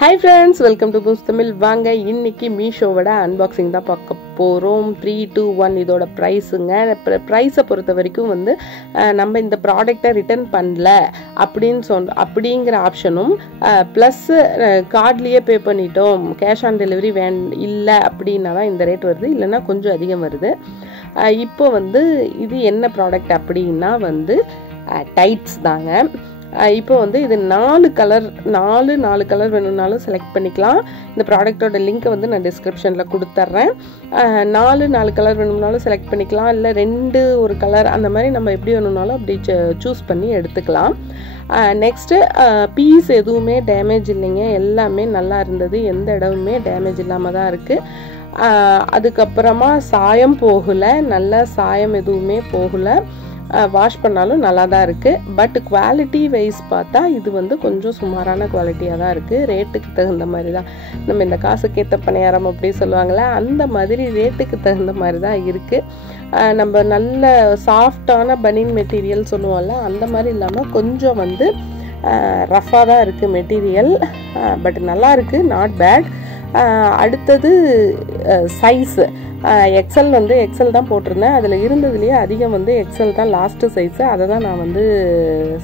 Hi friends, welcome to Boost Tamil. வாங்க இன்னைக்கு மீஷோவோட unboxing தான் பார்க்க போகிறோம். 3, 2, 1 இதோட ப்ரைஸுங்க. ப்ரைஸை பொறுத்த வரைக்கும் வந்து நம்ம இந்த ப்ராடக்டை ரிட்டர்ன் பண்ணல அப்படிங்கிற ஆப்ஷனும் ப்ளஸ் கார்ட்லேயே பே பண்ணிட்டோம், கேஷ் ஆன் டெலிவரி இல்லை அப்படின்னா தான் இந்த ரேட் வருது, இல்லைன்னா கொஞ்சம் அதிகம் வருது. இப்போ வந்து இது என்ன ப்ராடக்ட் அப்படின்னா வந்து டைட்ஸ் தாங்க. இப்போ வந்து இது 4 கலர் வேணும்னாலும் செலக்ட் பண்ணிக்கலாம். இந்த ப்ராடக்டோட லிங்க்கை வந்து நான் டிஸ்கிரிப்ஷனில் கொடுத்துட்றேன். 4 கலர் வேணும்னாலும் செலக்ட் பண்ணிக்கலாம், இல்லை 2 ஒரு கலர் அந்த மாதிரி நம்ம எப்படி வேணும்னாலும் அப்படி சூஸ் பண்ணி எடுத்துக்கலாம். நெக்ஸ்ட்டு பீஸ் எதுவுமே டேமேஜ் இல்லைங்க, எல்லாமே நல்லா இருந்தது, எந்த இடமுமே டேமேஜ் இல்லாமல் தான் இருக்குது. அதுக்கப்புறமா சாயம் போகலை, நல்ல சாயம் எதுவுமே போகலை, வாஷ் பண்ணாலும் நல்லா தான் இருக்குது. பட் குவாலிட்டி வைஸ் பார்த்தா இது வந்து கொஞ்சம் சுமாரான குவாலிட்டியாக தான் இருக்குது. ரேட்டுக்கு தகுந்த மாதிரி தான், நம்ம இந்த காசுக்கேற்ற பணியாரம் அப்படி சொல்லுவாங்களே அந்த மாதிரி ரேட்டுக்கு தகுந்த மாதிரி தான் இருக்குது. நம்ம நல்ல சாஃப்டான பனியன் மெட்டீரியல் சொல்லுவோம்ல அந்த மாதிரி இல்லாமல் கொஞ்சம் வந்து ரஃப்பாக தான் இருக்குது மெட்டீரியல். பட் நல்லா இருக்குது, நாட் பேட். அடுத்தது சைஸு எக்ஸல் வந்து எக்ஸல் தான் போட்டிருந்தேன். அதில் இருந்ததுலேயே அதிகம் வந்து எக்ஸல் தான் லாஸ்ட்டு சைஸு, அதை தான் நான் வந்து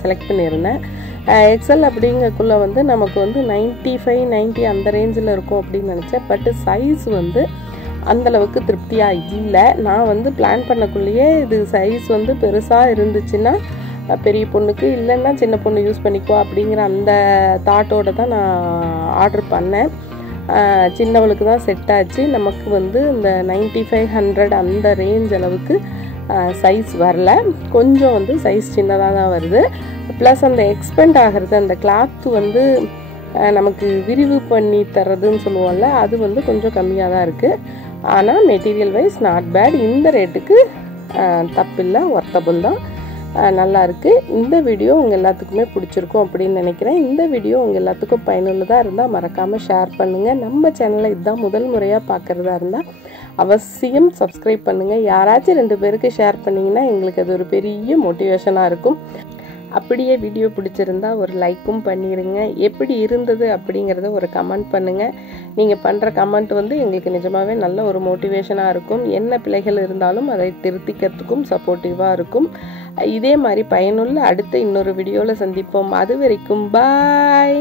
செலக்ட் பண்ணியிருந்தேன். எக்ஸல் அப்படிங்கக்குள்ளே வந்து நமக்கு வந்து 95, 90 அந்த ரேஞ்சில் இருக்கும் அப்படின்னு நினச்சேன். பட்டு சைஸ் வந்து அந்தளவுக்கு திருப்தியாக இல்லை. நான் வந்து பிளான் பண்ணக்குள்ளேயே இது சைஸ் வந்து பெருசாக இருந்துச்சுன்னா பெரிய பொண்ணுக்கு, இல்லைன்னா சின்ன பொண்ணு யூஸ் பண்ணிக்குவா அப்படிங்கிற அந்த தாட்டோடு தான் நான் ஆர்டர் பண்ணேன். சின்னவளுக்கு தான் செட் ஆச்சு. நமக்கு வந்து இந்த 95, 100 அந்த ரேஞ்ச் அளவுக்கு சைஸ் வரல, கொஞ்சம் வந்து சைஸ் சின்னதாக தான் வருது. ப்ளஸ் அந்த எக்ஸ்பெண்ட் ஆகிறது, அந்த கிளாத்து வந்து நமக்கு விரிவு பண்ணி தர்றதுன்னு சொல்லுவோம்ல, அது வந்து கொஞ்சம் கம்மியாக தான் இருக்குது. ஆனால் மெட்டீரியல் வைஸ் நாட் பேட். இந்த ரேட்டுக்கு தப்பில்லை, ஒர்த்தபுள் தான், நல்லா இருக்குது. இந்த வீடியோ உங்கள் எல்லாத்துக்குமே பிடிச்சிருக்கும் அப்படின்னு நினைக்கிறேன். இந்த வீடியோ உங்கள் எல்லாத்துக்கும் பயனுள்ளதாக இருந்தால் மறக்காமல் ஷேர் பண்ணுங்கள். நம்ம சேனலை இதுதான் முதல் முறையாக பார்க்குறதா இருந்தால் அவசியம் சப்ஸ்கிரைப் பண்ணுங்கள். யாராச்சும் 2 பேருக்கு ஷேர் பண்ணிங்கன்னா எங்களுக்கு அது ஒரு பெரிய மோட்டிவேஷனாக இருக்கும். அப்படியே வீடியோ பிடிச்சிருந்தா ஒரு லைக்கும் பண்ணிடுங்க. எப்படி இருந்தது அப்படிங்கிறத ஒரு கமெண்ட் பண்ணுங்கள். நீங்கள் பண்ணுற கமெண்ட் வந்து எங்களுக்கு நிஜமாகவே நல்ல ஒரு மோட்டிவேஷனாக இருக்கும். என்ன பிழைகள் இருந்தாலும் அதை திருத்திக்கிறதுக்கும் சப்போர்ட்டிவாக இருக்கும். இதே மாதிரி பயனுள்ள அடுத்த இன்னொரு வீடியோவில் சந்திப்போம். அது வரைக்கும் பாய்.